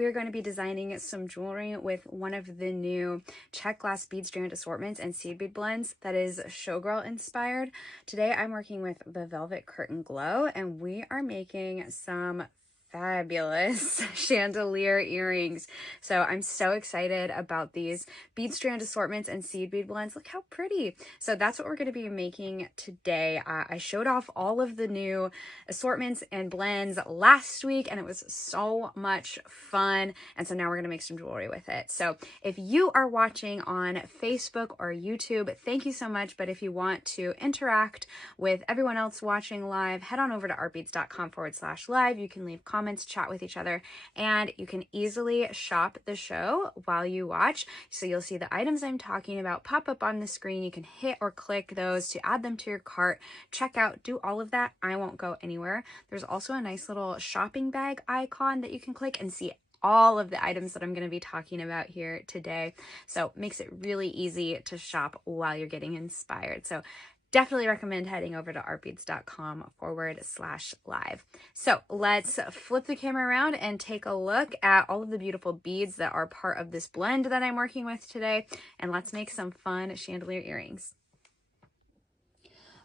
we are going to be designing some jewelry with one of the new check glass bead strand assortments and seed bead blends that is Showgirl inspired. Today I'm working with the Velvet Curtain Glow, and we are making some fabulous chandelier earrings. So I'm so excited about these bead strand assortments and seed bead blends. Look how pretty. So that's what we're going to be making today. I showed off all of the new assortments and blends last week, and it was so much fun. And so now we're going to make some jewelry with it. So if you are watching on Facebook or YouTube, thank you so much. But if you want to interact with everyone else watching live, head on over to artbeads.com/live. You can leave comments, chat with each other, and you can easily shop the show while you watch. So you'll see the items I'm talking about pop up on the screen. You can hit or click those to add them to your cart, check out, do all of that. I won't go anywhere. There's also a nice little shopping bag icon that you can click and see all of the items that I'm going to be talking about here today. So makes it really easy to shop while you're getting inspired. So definitely recommend heading over to artbeads.com/live. So let's flip the camera around and take a look at all of the beautiful beads that are part of this blend that I'm working with today. And let's make some fun chandelier earrings.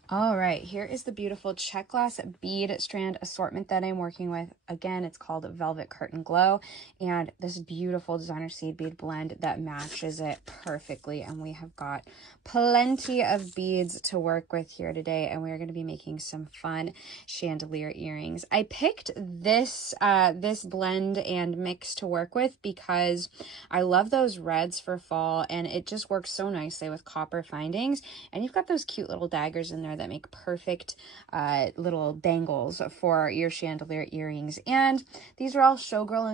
All right, here is the beautiful check glass bead strand assortment that I'm working with. Again, it's called Velvet Curtain Glow, and this beautiful designer seed bead blend that matches it perfectly. And we have got plenty of beads to work with here today, and we're going to be making some fun chandelier earrings. I picked this this blend and mix to work with because I love those reds for fall, and it just works so nicely with copper findings. And you've got those cute little daggers in there that make perfect little dangles for your chandelier earrings. And these are all Showgirl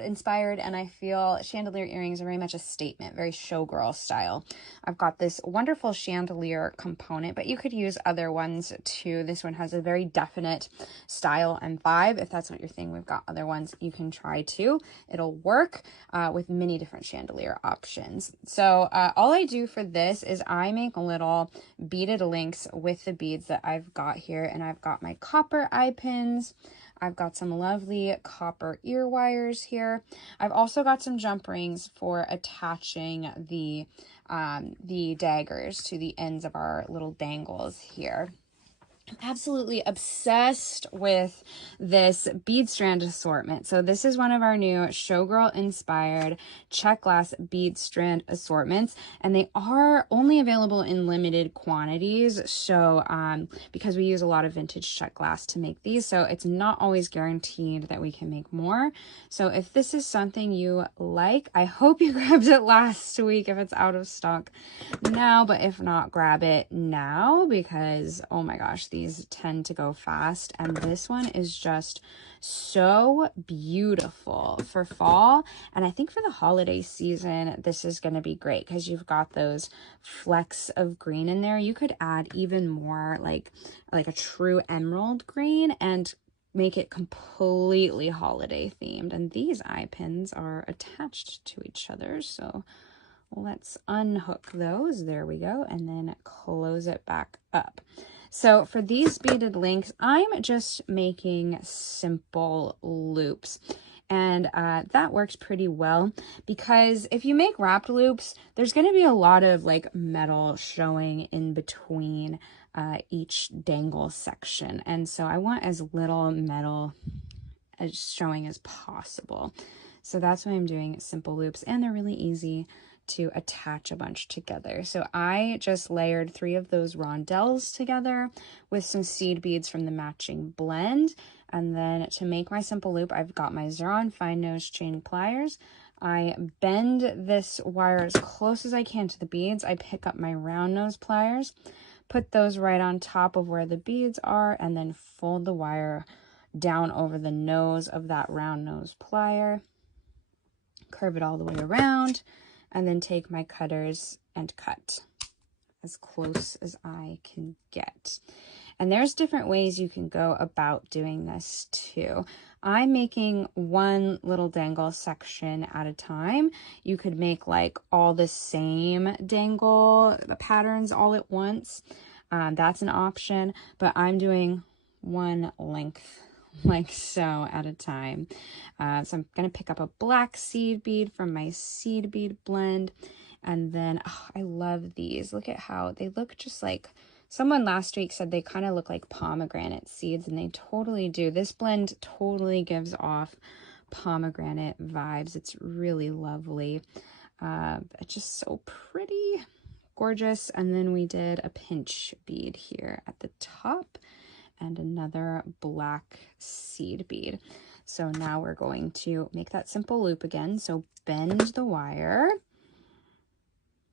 inspired, and I feel chandelier earrings are very much a statement, very Showgirl style. I've got this wonderful chandelier component, but you could use other ones too. This one has a very definite style and vibe. If that's not your thing, we've got other ones you can try too. It'll work with many different chandelier options. So all I do for this is I make little beaded links with the beads that I've got here, and I've got my copper eye pins. I've got some lovely copper ear wires here. I've also got some jump rings for attaching the daggers to the ends of our little dangles here. I'm absolutely obsessed with this bead strand assortment. So this is one of our new Showgirl inspired check glass bead strand assortments, and they are only available in limited quantities. So because we use a lot of vintage check glass to make these, so it's not always guaranteed that we can make more. So if this is something you like, I hope you grabbed it last week if it's out of stock now, but if not, grab it now because oh my gosh, these tend to go fast, and this one is just so beautiful for fall. And I think for the holiday season this is going to be great because you've got those flecks of green in there. You could add even more like a true emerald green and make it completely holiday themed. And these eye pins are attached to each other, so let's unhook those. There we go, and then close it back up. So for these beaded links, I'm just making simple loops. And that works pretty well because if you make wrapped loops, there's going to be a lot of like metal showing in between each dangle section. And so I want as little metal as showing as possible. So that's why I'm doing simple loops, and they're really easy to attach a bunch together. So I just layered 3 of those rondelles together with some seed beads from the matching blend. And then to make my simple loop, I've got my Xeron fine nose chain pliers. I bend this wire as close as I can to the beads. I pick up my round nose pliers, put those right on top of where the beads are, and then fold the wire down over the nose of that round nose plier, curve it all the way around, and then take my cutters and cut as close as I can get. And there's different ways you can go about doing this too. I'm making one little dangle section at a time. You could make like all the same dangle patterns all at once. That's an option, but I'm doing one length like so at a time. So I'm going to pick up a black seed bead from my seed bead blend. And then, oh, I love these. Look at how they look, just like someone last week said they kind of look like pomegranate seeds, and they totally do. This blend totally gives off pomegranate vibes. It's really lovely. It's just so pretty, gorgeous. And then we did a pinch bead here at the top and another black seed bead. So now we're going to make that simple loop again. So bend the wire,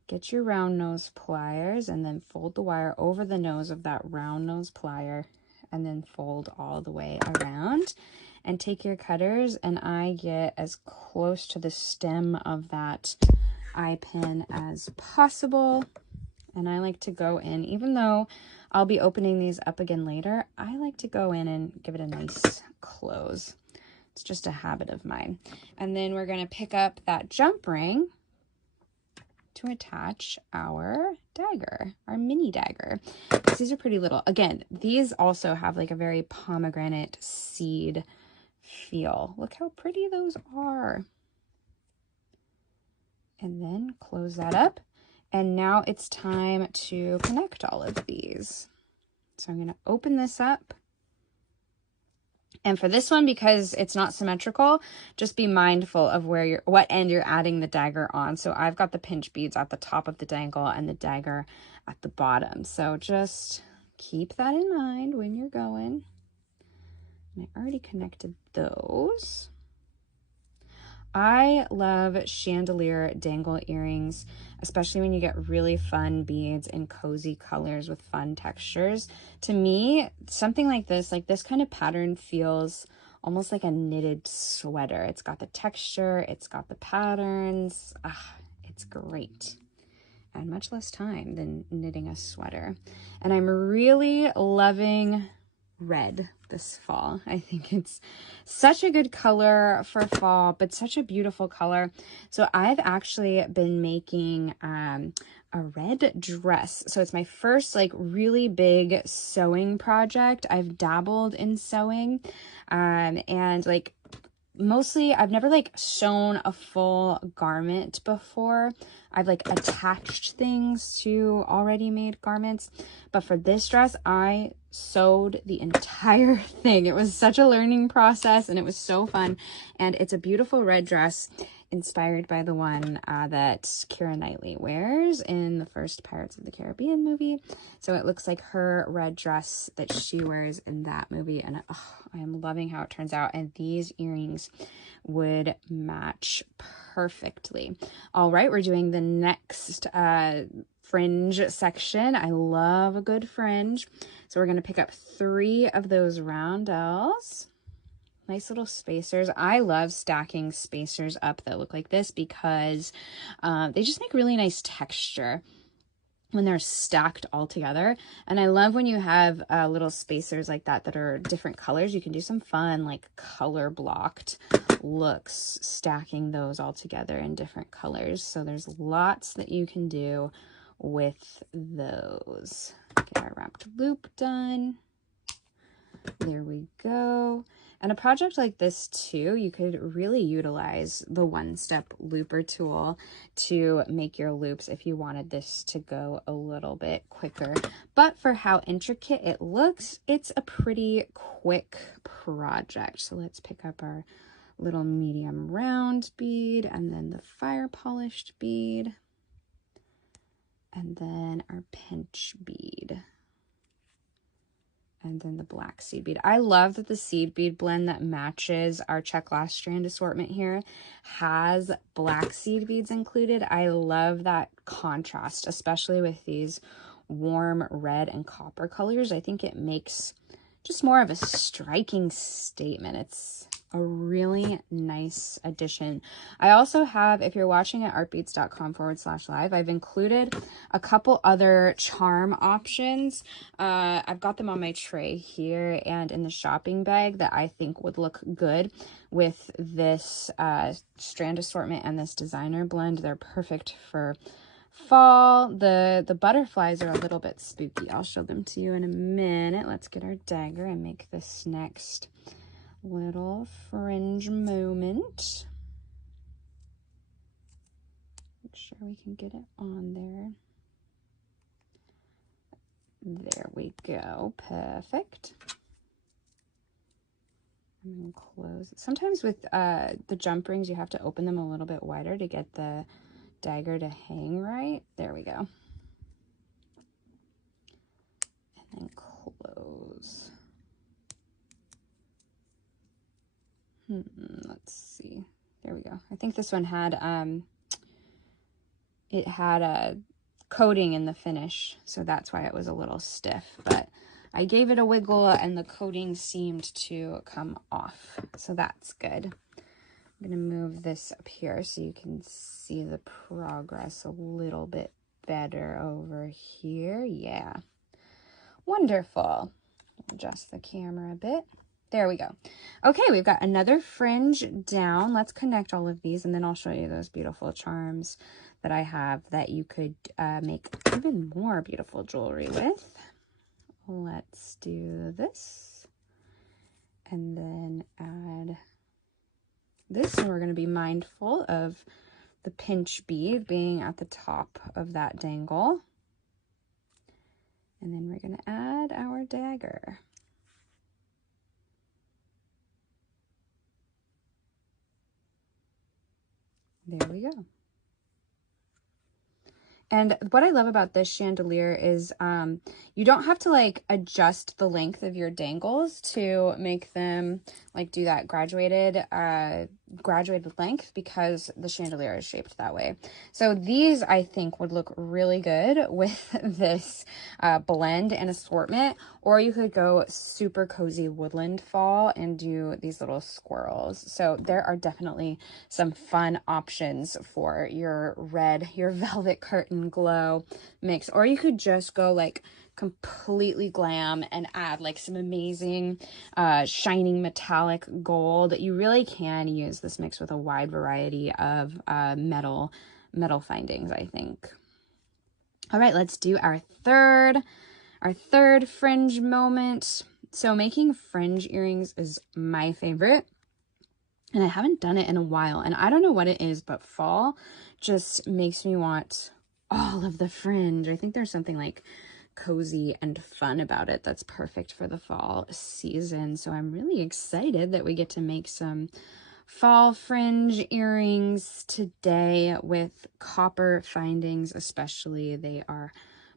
get your round nose pliers, and then fold the wire over the nose of that round nose plier, and then fold all the way around. And take your cutters, and I get as close to the stem of that eye pin as possible. And I like to go in, even though I'll be opening these up again later, I like to go in and give it a nice close. It's just a habit of mine. And then we're going to pick up that jump ring to attach our dagger, our mini dagger. These are pretty little. Again, these also have like a very pomegranate seed feel. Look how pretty those are. And then close that up. And now it's time to connect all of these. So I'm going to open this up. And for this one, because it's not symmetrical, just be mindful of where what end you're adding the dagger on. So I've got the pinch beads at the top of the dangle and the dagger at the bottom. So just keep that in mind when you're going. And I already connected those. I love chandelier dangle earrings, especially when you get really fun beads and cozy colors with fun textures. To me, something like this kind of pattern feels almost like a knitted sweater. It's got the texture, it's got the patterns. It's great. And much less time than knitting a sweater. And I'm really loving red this fall. I think it's such a good color for fall, but such a beautiful color. So I've actually been making a red dress. So it's my first like really big sewing project. I've dabbled in sewing and like mostly I've never like sewn a full garment before. I've like attached things to already made garments, but for this dress I sewed the entire thing. It was such a learning process and it was so fun. And it's a beautiful red dress inspired by the one that Keira Knightley wears in the first Pirates of the Caribbean movie. So it looks like her red dress that she wears in that movie, and I am loving how it turns out. And these earrings would match perfectly. All right, we're doing the next fringe section. I love a good fringe. So we're going to pick up 3 of those roundels. Nice little spacers. I love stacking spacers up that look like this because they just make really nice texture when they're stacked all together. And I love when you have little spacers like that that are different colors. You can do some fun like color blocked looks stacking those all together in different colors. So there's lots that you can do with those. Get our wrapped loop done. There we go. And a project like this too, you could really utilize the one-step looper tool to make your loops if you wanted this to go a little bit quicker. But for how intricate it looks, it's a pretty quick project. So let's pick up our little medium round bead and then the fire polished bead and then our pinch bead. And then the black seed bead. I love that the seed bead blend that matches our check glass strand assortment here has black seed beads included. I love that contrast, especially with these warm red and copper colors. I think it makes just more of a striking statement. It's a really nice addition. I also have, if you're watching at artbeads.com/live, I've included a couple other charm options. I've got them on my tray here and in the shopping bag that I think would look good with this strand assortment and this designer blend. They're perfect for fall. The butterflies are a little bit spooky. I'll show them to you in a minute. Let's get our dagger and make this next little fringe moment. Make sure we can get it on there. There we go. Perfect. And then close. Sometimes with the jump rings, you have to open them a little bit wider to get the dagger to hang right. There we go. And then close. Let's see. There we go. I think this one had it had a coating in the finish, so that's why it was a little stiff, but I gave it a wiggle and the coating seemed to come off, so that's good. I'm gonna move this up here so you can see the progress a little bit better over here. Yeah, wonderful. Adjust the camera a bit. There we go. Okay, we've got another fringe down. Let's connect all of these and then I'll show you those beautiful charms that I have that you could make even more beautiful jewelry with. Let's do this and then add this, and we're going to be mindful of the pinch bead being at the top of that dangle, and then we're going to add our dagger. There we go. And what I love about this chandelier is you don't have to like adjust the length of your dangles to make them like do that graduated length, because the chandelier is shaped that way. So these I think would look really good with this blend and assortment, or you could go super cozy woodland fall and do these little squirrels. So there are definitely some fun options for your red, your velvet curtain glow mix, or you could just go like completely glam and add like some amazing shining metallic gold. You really can use this mix with a wide variety of metal findings, I think. All right, let's do our third fringe moment. So making fringe earrings is my favorite, and I haven't done it in a while, and I don't know what it is, but fall just makes me want all of the fringe. I think there's something like cozy and fun about it that's perfect for the fall season. So I'm really excited that we get to make some fall fringe earrings today with copper findings especially. They are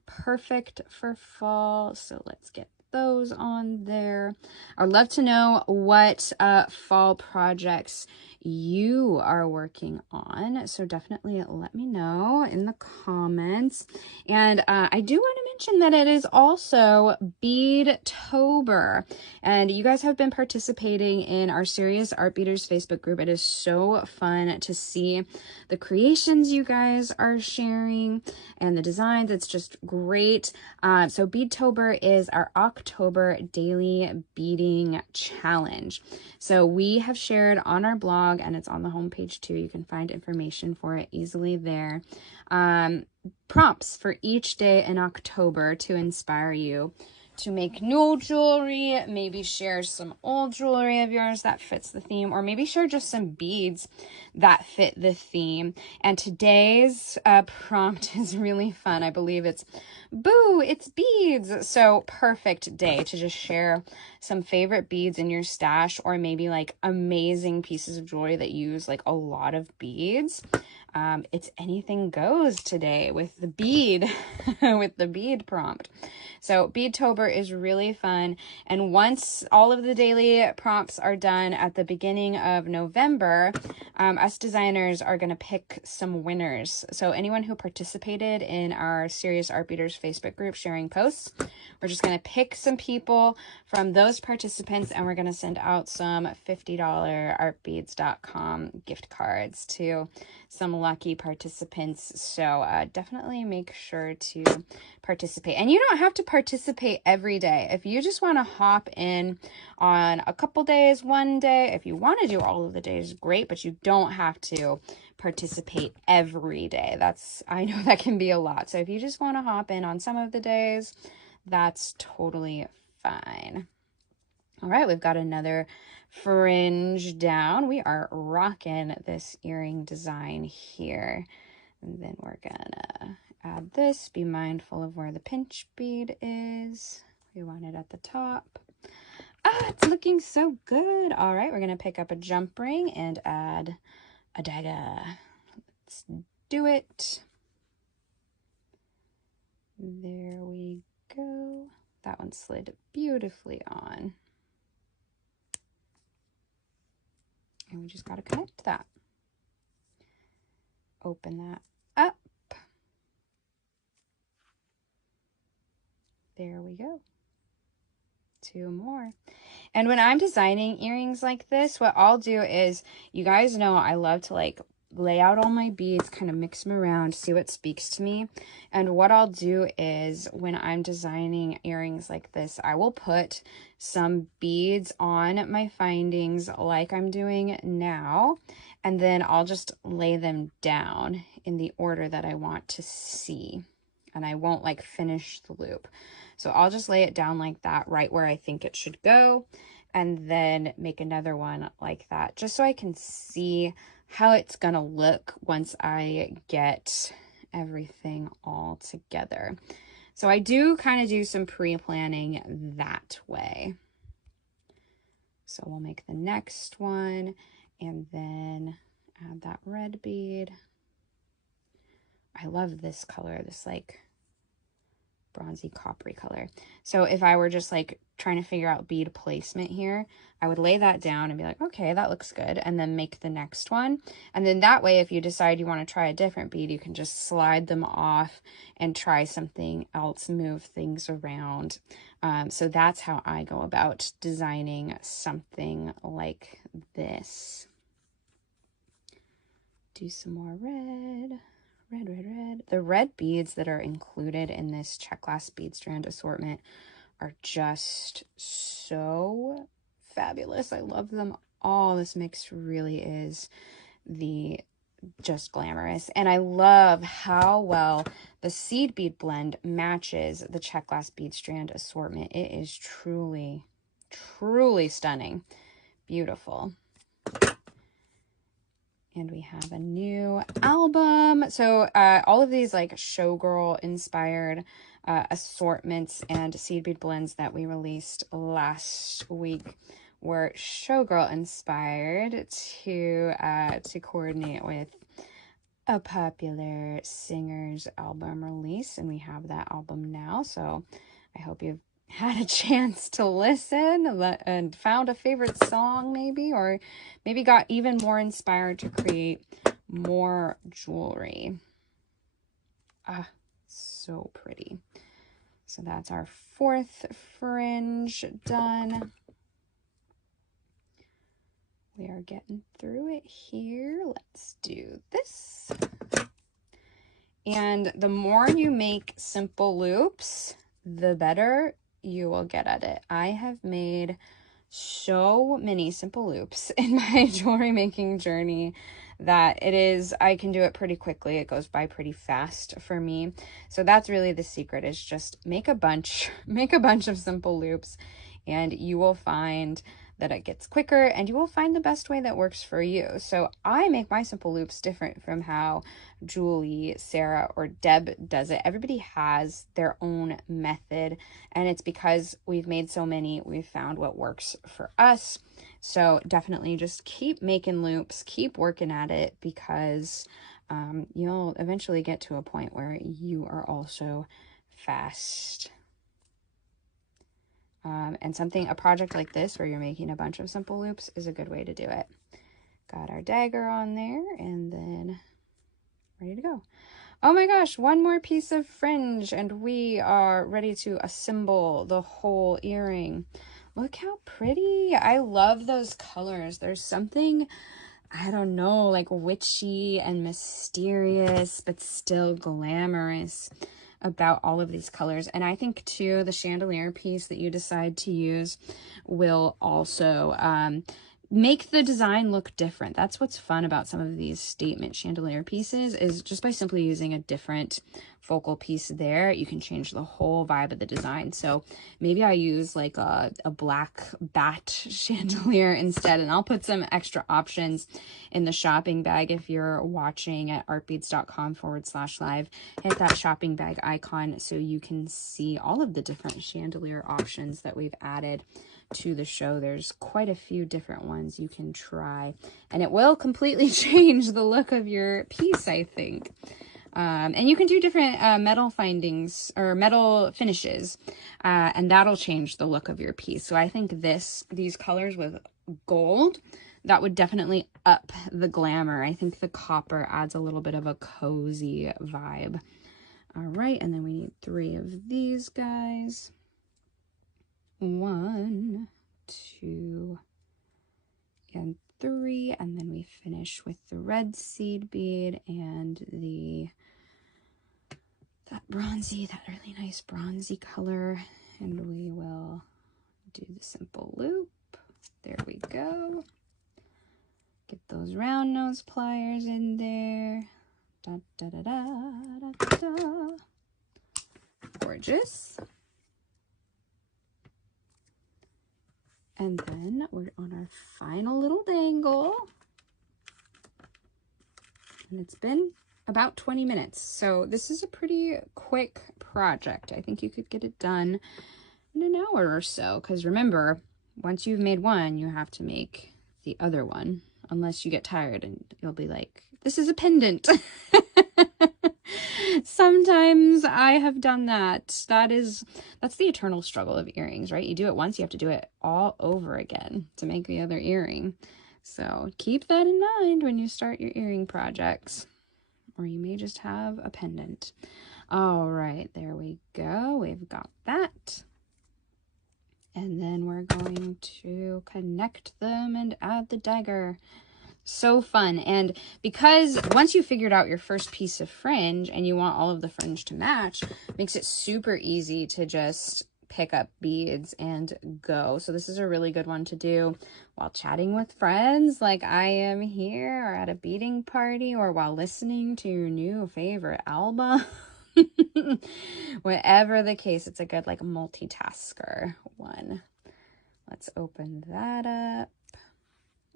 perfect for fall, so let's get those on there. I'd love to know what fall projects you are working on, so definitely let me know in the comments. And I do want to mention that it is also Beadtober, and you guys have been participating in our Serious Art Beaters Facebook group. It is so fun to see the creations you guys are sharing and the designs. It's just great. So Beadtober is our October daily beading challenge. So we have shared on our blog, and it's on the homepage too. You can find information for it easily there. Prompts for each day in October to inspire you to make new jewelry, maybe share some old jewelry of yours that fits the theme, or maybe share just some beads that fit the theme. And today's prompt is really fun. I believe it's boo, it's beads. So perfect day to just share some favorite beads in your stash, or maybe like amazing pieces of jewelry that use like a lot of beads. It's anything goes today with the bead, with the bead prompt. So Beadtober is really fun. And once all of the daily prompts are done at the beginning of November, us designers are going to pick some winners. So anyone who participated in our Serious Art Beaters Facebook group sharing posts, we're just going to pick some people from those participants, and we're going to send out some $50 artbeads.com gift cards to some lucky participants. So definitely make sure to participate. And you don't have to participate every day. If you just want to hop in on a couple days, one day, if you want to do all of the days, great, but you don't have to participate every day. I know that can be a lot. So if you just want to hop in on some of the days, that's totally fine. All right, we've got another fringe down. We are rocking this earring design here. And then we're gonna add this. Be mindful of where the pinch bead is. We want it at the top. Ah, it's looking so good. All right, we're gonna pick up a jump ring and add a dagger. Let's do it. There we go. That one slid beautifully on. And we just got to connect that. Open that up. There we go. 2 more. And when I'm designing earrings like this, what I'll do is, you guys know I love to like lay out all my beads, kind of mix them around, see what speaks to me. And what I'll do is, when I'm designing earrings like this, I will put some beads on my findings like I'm doing now, and then I'll just lay them down in the order that I want to see, and I won't like finish the loop. So I'll just lay it down like that, right where I think it should go, and then make another one like that, just so I can see how it's gonna look once I get everything all together. So I do kind of do some pre-planning that way. So we'll make the next one and then add that red bead. I love this color, this like bronzy coppery color. So if I were just like trying to figure out bead placement here, I would lay that down and be like, okay, that looks good, and then make the next one. And then that way, if you decide you want to try a different bead, you can just slide them off and try something else, move things around. So that's how I go about designing something like this. Do some more red. Red, red, red. The red beads that are included in this check glass bead strand assortment are just so fabulous. I love them all. This mix really is just glamorous. And I love how well the seed bead blend matches the check glass bead strand assortment. It is truly, truly stunning. Beautiful. And we have a new album. So all of these like Showgirl inspired assortments and seed bead blends that we released last week were Showgirl inspired to coordinate with a popular singer's album release. And we have that album now. So I hope you've had a chance to listen and found a favorite song maybe, or maybe got even more inspired to create more jewelry. Ah, so pretty. So that's our 4th fringe done. We are getting through it here. Let's do this. And the more you make simple loops, the better you will get at it. I have made so many simple loops in my jewelry making journey that I can do it pretty quickly. It goes by pretty fast for me. So that's really the secret, is just make a bunch of simple loops, and you will find that it gets quicker, and you will find the best way that works for you. So I make my simple loops different from how Julie, Sarah, or Deb does it. Everybody has their own method, and it's because we've made so many, we've found what works for us. So definitely just keep making loops, keep working at it, because you'll eventually get to a point where you are also fast. And a project like this where you're making a bunch of simple loops is a good way to do it. Got our dagger on there, and then ready to go. Oh my gosh, one more piece of fringe and we are ready to assemble the whole earring. Look how pretty. I love those colors. There's something, I don't know, like witchy and mysterious, but still glamorous about all of these colors. And I think too, the chandelier piece that you decide to use will also make the design look different. That's what's fun about some of these statement chandelier pieces, is just by simply using a different focal piece there, you can change the whole vibe of the design. So maybe I use like a black bat chandelier instead, and I'll put some extra options in the shopping bag. If you're watching at artbeads.com/live, hit that shopping bag icon so you can see all of the different chandelier options that we've added to the show. There's quite a few different ones you can try, and it will completely change the look of your piece, I think. And you can do different metal findings or metal finishes, and that'll change the look of your piece. So I think these colors with gold, that would definitely up the glamour. I think the copper adds a little bit of a cozy vibe. All right, and then we need 3 of these guys. 1, 2, and 3, and then we finish with the red seed bead and that really nice bronzy color, and we will do the simple loop. There we go. Get those round nose pliers in there. Da da da da da da. Gorgeous. And then we're on our final little dangle. And it's been about 20 minutes. So this is a pretty quick project. I think you could get it done in an hour or so. Because remember, once you've made one, you have to make the other one. Unless you get tired and you'll be like, this is a pendant. Sometimes I have done that. That's the eternal struggle of earrings, right? You do it once, you have to do it all over again to make the other earring. So keep that in mind when you start your earring projects, or you may just have a pendant. All right, there we go. We've got that. And then we're going to connect them and add the dagger. So fun. And because once you figured out your first piece of fringe and you want all of the fringe to match, it makes it super easy to just pick up beads and go. So this is a really good one to do while chatting with friends like I am here, or at a beading party, or while listening to your new favorite album. Whatever the case, it's a good like multitasker one. Let's open that up.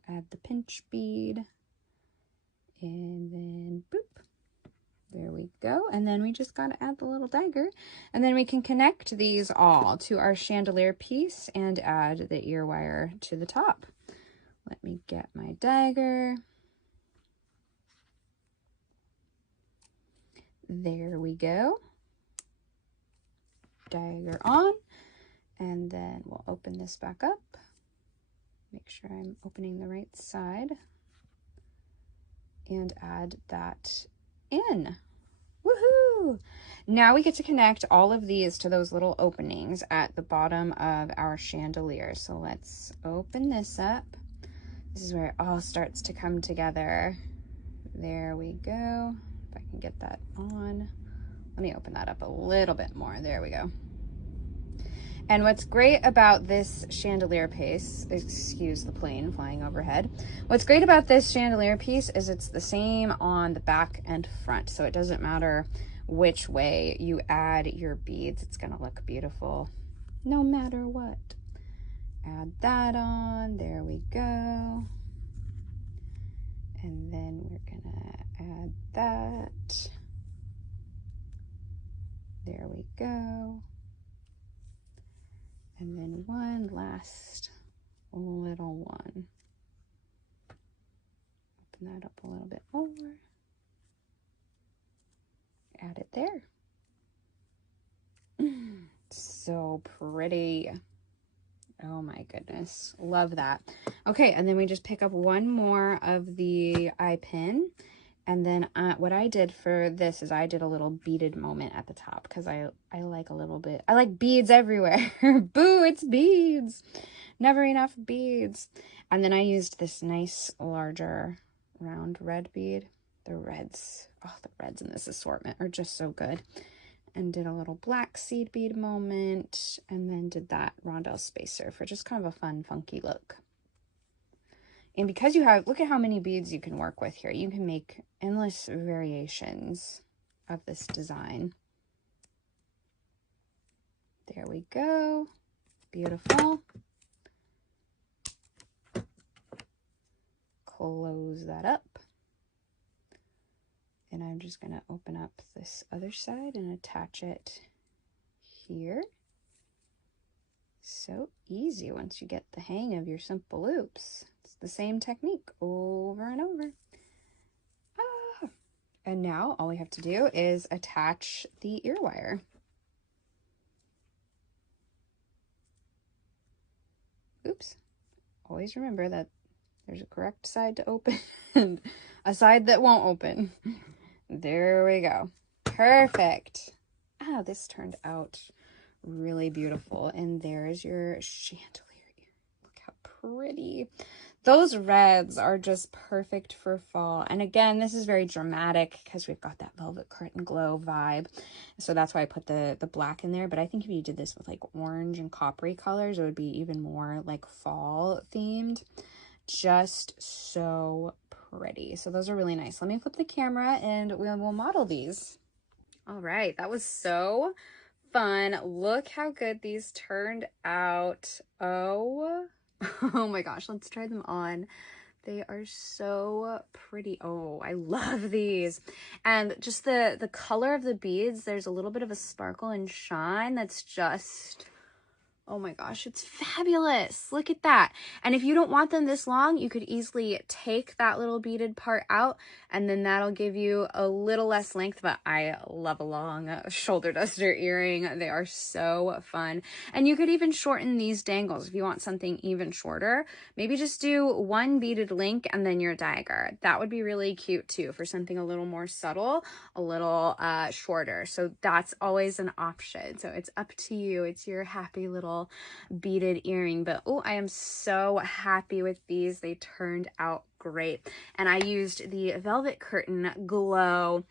Add the pinch bead, and then boop, there we go. And then we just got to add the little dagger, and then we can connect these all to our chandelier piece and add the ear wire to the top. Let me get my dagger. There we go. Dagger on, and then we'll open this back up. Make sure I'm opening the right side, and add that in. Woohoo! Now we get to connect all of these to those little openings at the bottom of our chandelier. So let's open this up. This is where it all starts to come together. There we go. If I can get that on. Let me open that up a little bit more. There we go. And what's great about this chandelier piece, excuse the plane flying overhead. What's great about this chandelier piece is it's the same on the back and front. So it doesn't matter which way you add your beads. It's going to look beautiful no matter what. Add that on. There we go. And then we're going to add that. There we go. And then one last little one. Open that up a little bit more. Add it there. So pretty. Oh my goodness. Love that. Okay, and then we just pick up one more of the eye pin. And then what I did for this is I did a little beaded moment at the top because I like a little bit. I like beads everywhere. Boo, it's beads. Never enough beads. And then I used this nice larger round red bead. The reds in this assortment are just so good. And did a little black seed bead moment, and then did that rondelle spacer for just kind of a fun, funky look. And because you have, look at how many beads you can work with here. You can make endless variations of this design. There we go. Beautiful. Close that up. And I'm just going to open up this other side and attach it here. So easy once you get the hang of your simple loops. It's the same technique over and over. And now all we have to do is attach the ear wire. Oops. Always remember that there's a correct side to open and a side that won't open. There we go. Perfect. Ah, this turned out really beautiful. And there's your chandelier ear. Look how pretty. Those reds are just perfect for fall. And again, this is very dramatic because we've got that velvet curtain glow vibe. So that's why I put the black in there. But I think if you did this with like orange and coppery colors, it would be even more like fall themed. Just so pretty. So those are really nice. Let me flip the camera and we'll model these. All right, that was so fun. Look how good these turned out. Oh my gosh, let's try them on. They are so pretty. Oh, I love these. And just the color of the beads, there's a little bit of a sparkle and shine that's just, oh my gosh, it's fabulous. Look at that. And if you don't want them this long, you could easily take that little beaded part out and then that'll give you a little less length, but I love a long shoulder duster earring. They are so fun. And you could even shorten these dangles if you want something even shorter. Maybe just do one beaded link and then your dagger. That would be really cute too for something a little more subtle, a little shorter. So that's always an option. So it's up to you. It's your happy little beaded earring. But oh, I am so happy with these. They turned out great. And I used the Velvet Curtain Glow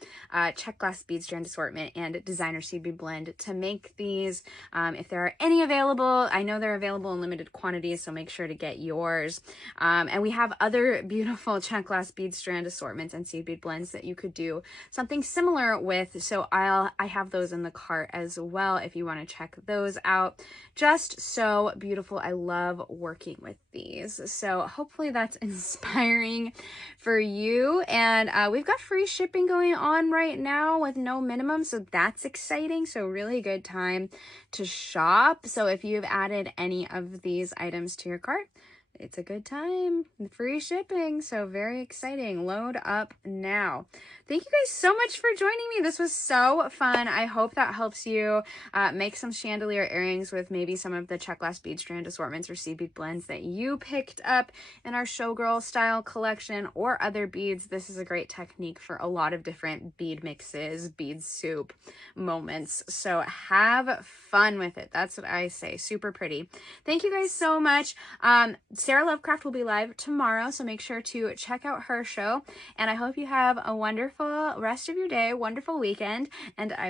check glass bead strand assortment and designer seed bead blend to make these. If there are any available, I know they're available in limited quantities, so make sure to get yours. And we have other beautiful check glass bead strand assortments and seed bead blends that you could do something similar with. So I have those in the cart as well if you want to check those out. Just so beautiful. I love working with these. So hopefully that's inspiring for you. And we've got free shipping going on right now with no minimum, so that's exciting. So really good time to shop. So if you've added any of these items to your cart, it's a good time. Free shipping. So very exciting. Load up now. Thank you guys so much for joining me. This was so fun. I hope that helps you make some chandelier earrings with maybe some of the check glass bead strand assortments or seed bead blends that you picked up in our Showgirl style collection or other beads. This is a great technique for a lot of different bead mixes, bead soup moments. So have fun with it. That's what I say. Super pretty. Thank you guys so much. Sarah Lovecraft will be live tomorrow, so make sure to check out her show. And I hope you have a wonderful rest of your day, wonderful weekend, and I